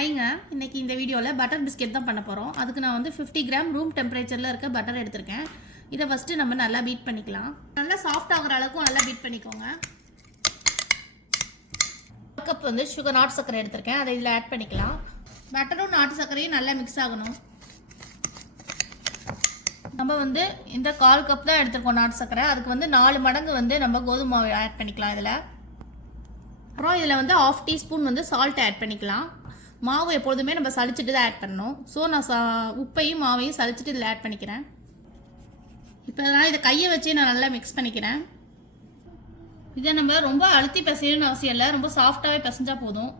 ஹாய்ங்க, இன்றைக்கி இந்த வீடியோவில் பட்டர் பிஸ்கெட் தான் பண்ண போகிறோம். அதுக்கு நான் வந்து 50 கிராம் ரூம் டெம்பரேச்சரில் இருக்க பட்டர் எடுத்திருக்கேன். இதை ஃபஸ்ட்டு நம்ம நல்லா பீட் பண்ணிக்கலாம். நல்லா சாஃப்ட் ஆகிற அளவுக்கு நல்லா பீட் பண்ணிக்கோங்க. 1 கப் வந்து சுகர் நாட்டு சர்க்கரை எடுத்திருக்கேன், அதை இதில் ஆட் பண்ணிக்கலாம். பட்டரும் நாட்டு சர்க்கரையும் நல்லா மிக்ஸ் ஆகணும். நம்ம வந்து இந்த 1/4 கப் தான் எடுத்துருக்கோம் நாட்டு சர்க்கரை, அதுக்கு வந்து 4 மடங்கு வந்து நம்ம கோதுமை மாவு ஆட் பண்ணிக்கலாம். அப்புறம் இதில் வந்து 1/2 டீஸ்பூன் வந்து சால்ட் ஆட் பண்ணிக்கலாம். மாவு எப்பொழுதுமே நம்ம சளிச்சிட்டு தான் ஆட் பண்ணணும். ஸோ நான் உப்பையும் மாவையும் சளிச்சிட்டு இதில் ஆட் பண்ணிக்கிறேன். இப்போ நான் இதை கையை வச்சு நான் நல்லா மிக்ஸ் பண்ணிக்கிறேன். இதை நம்ம ரொம்ப அழுத்தி பிசையணும்னு அவசியம் இல்லை, ரொம்ப சாஃப்டாகவே பிசைஞ்சால் போதும்.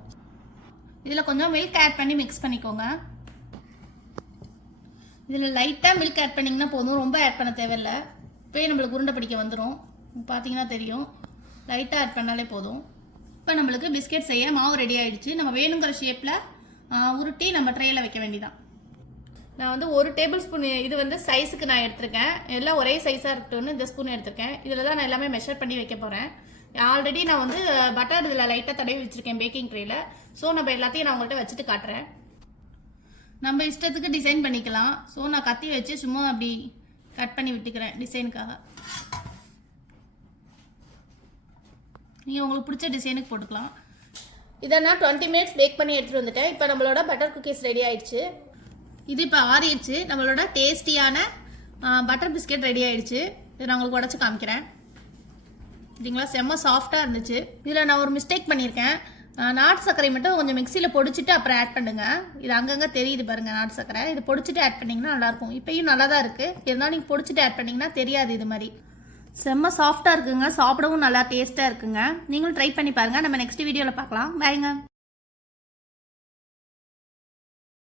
இதில் கொஞ்சம் மில்க் ஆட் பண்ணி மிக்ஸ் பண்ணிக்கோங்க. இதில் லைட்டாக மில்க் ஆட் பண்ணிங்கன்னா போதும், ரொம்ப ஆட் பண்ண தேவையில்லை. இப்போயே நம்மளுக்கு உருண்டை பிடிக்க வந்துடும், பார்த்தீங்கன்னா தெரியும். லைட்டாக ஆட் பண்ணாலே போதும். இப்போ நம்மளுக்கு பிஸ்கெட் செய்ய மாவு ரெடி ஆகிடுச்சு. நம்ம வேணுங்கிற ஷேப்பில் உருட்டி நம்ம ட்ரேயில் வைக்க வேண்டியதான். நான் வந்து 1 டேபிள் ஸ்பூன் இது வந்து சைஸுக்கு நான் எடுத்திருக்கேன். எல்லாம் ஒரே சைஸாக இருக்கட்டும்னு இந்த ஸ்பூன் எடுத்திருக்கேன். இதில் தான் நான் எல்லாமே மெஷர் பண்ணி வைக்க போகிறேன். ஆல்ரெடி நான் வந்து பட்டர் இதில் லைட்டாக தடவி வச்சுருக்கேன் பேக்கிங் ட்ரேயில். ஸோ நம்ம எல்லாத்தையும் நான் உங்கள்கிட்ட வச்சுட்டு காட்டுறேன். நம்ம இஷ்டத்துக்கு டிசைன் பண்ணிக்கலாம். ஸோ நான் கத்தி வச்சு சும்மா அப்படி கட் பண்ணி விட்டுக்கிறேன் டிசைனுக்காக. நீங்கள் உங்களுக்கு பிடிச்ச டிசைனுக்கு போட்டுக்கலாம். இதை நான் 20 மினிட்ஸ் பேக் பண்ணி எடுத்துகிட்டு வந்துட்டேன். இப்போ நம்மளோட பட்டர் குக்கீஸ் ரெடி ஆகிடுச்சு. இது இப்போ ஆறிடுச்சு. நம்மளோட டேஸ்டியான பட்டர் பிஸ்கெட் ரெடி ஆகிடுச்சு. இதை நான் உங்களுக்கு உடச்சி காமிக்கிறேன். சரிங்களா, செம்ம சாஃப்டாக இருந்துச்சு. இதில் நான் ஒரு மிஸ்டேக் பண்ணியிருக்கேன். நாட்டு சர்க்கரை மட்டும் கொஞ்சம் மிக்சியில் பொடிச்சிட்டு அப்புறம் ஆட் பண்ணுங்கள். இது அங்கங்கே தெரியுது பாருங்கள் நாட்டு சர்க்கரை. இது பொடிச்சிட்டு ஆட் பண்ணிங்கன்னா நல்லாயிருக்கும். இப்போயும் நல்லா தான் இருக்குது, இருந்தாலும் நீங்கள் பொடிச்சிட்டு ஆட் பண்ணிங்கன்னா தெரியாது. இது மாதிரி செம்ம சாஃப்டாக இருக்குங்க, சாப்பிடவும் நல்லா டேஸ்ட்டாக இருக்குங்க. நீங்களும் ட்ரை பண்ணி பாருங்கள். நம்ம நெக்ஸ்ட் வீடியோவில் பார்க்கலாம். பாய்ங்க.